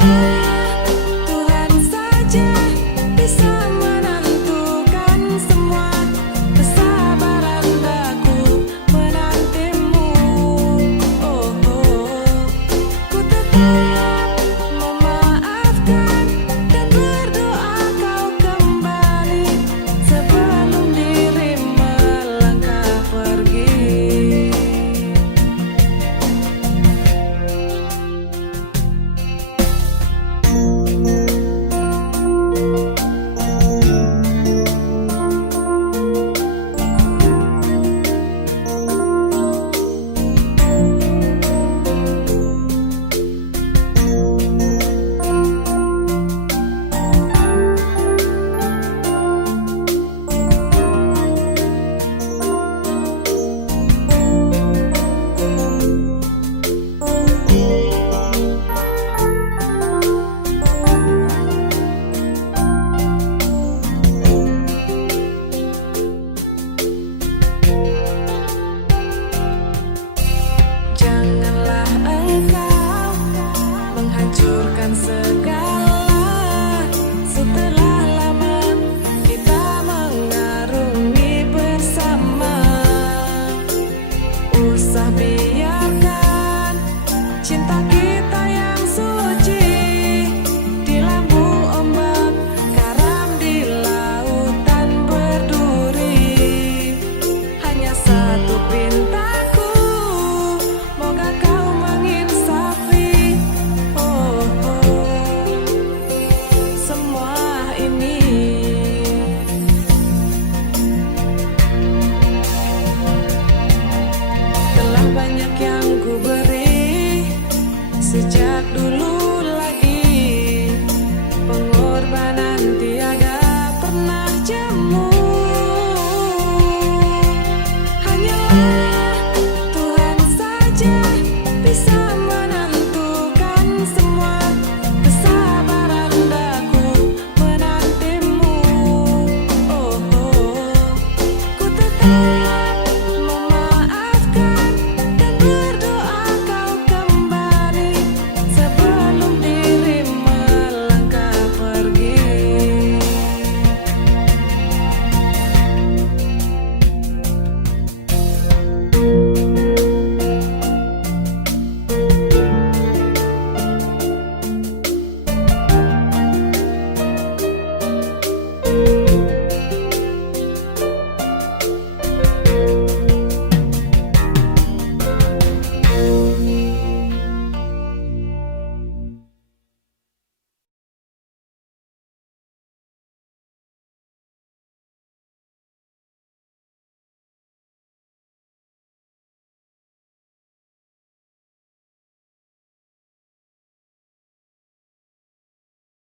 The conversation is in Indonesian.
Tuhan saja bisa menentukan semua. Kesabaran daku menantimu. Oh, ku tetap memaafkan dan berdoa kau kembali sebelum diri melangkah pergi. Janganlah engkau menghancurkan segala. Setelah lama kita mengarungi bersama, usah biarkan cinta kita yang suci dilambung ombak, karam di lautan berduri. Hanya satu pintaku, moga kau menginsafi. Oh, semua ini. Telah banyak yang ku beri sejak dulu lagi. Pengorbanan tiada pernah jemu. Hanyalah Tuhan saja bisa